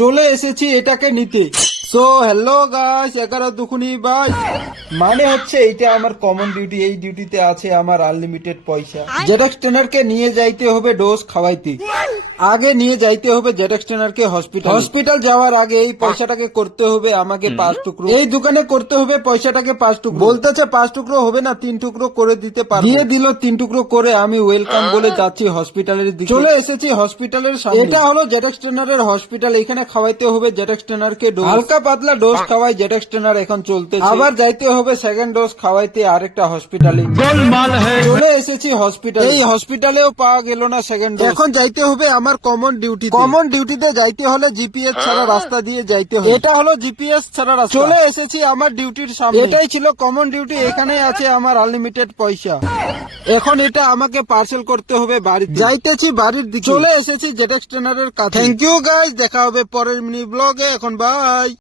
চলে এসেছি এটাকে নিতে। সো হ্যালো গাইস, 11 দুখুনি ভাই, মানে হচ্ছে এইটা আমার কমন ডিউটি। এই ডিউটিতে আছে আমার আনলিমিটেড পয়সা। জেডক্স ট্রেনারকে নিয়ে যাইতে হবে ডোজ খাওয়াইতে। আগে নিয়ে যাইতে হবে জেডক্স ট্রেনারকে হসপিটাল যাওয়ার আগে এই পয়সাটাকে করতে হবে আমাকে 5 টুকরো। এই দোকানে করতে হবে পয়সাটাকে 5 টুকরো। বলতেছে 5 টুকরো হবে না, 3 টুকরো করে দিতে পারবো। দিয়ে দিল 3 টুকরো করে। আমি ওয়েলকাম বলে যাচ্ছি হসপিটালের দিকে। চলে এসেছি হসপিটালের সামনে। এটা হলো জেডক্স ট্রেনারের হসপিটাল। এখানে খাওয়াইতে হবে জেডক্স ট্রেনারকে ডোজ। হালকা পাতলা ডোজ খাওয়াই জেডক্স ট্রেনার এখন চলতেছে। আবার যাইতে হবে সেকেন্ড ডোজ খাওয়াইতে আরেকটা হসপিটালে। চলে এসেছি হসপিটাল। এই হসপিটালেও পাওয়া গেল না সেকেন্ড ডোজ। এখন যাইতে হবে আমার কমন ডিউটি। কমন ডিউটিতে যাইতে হলে জিপিএস ছাড়া রাস্তা দিয়ে যাইতে হবে। এটা হলো জিপিএস ছাড়া রাস্তা। চলে এসেছি আমার ডিউটির সামনে। এটাই ছিল কমন ডিউটি। এখানেই আছে আমার আনলিমিটেড পয়সা। এখন এটা আমাকে পার্সেল করতে হবে বাড়িতে। যাইতেছি বাড়ির দিকে। চলে এসেছি জেডক্স ট্রেনারের কাছে। থ্যাংক ইউ গাইস, দেখা হবে পরের মিনি ব্লগে। এখন বাই।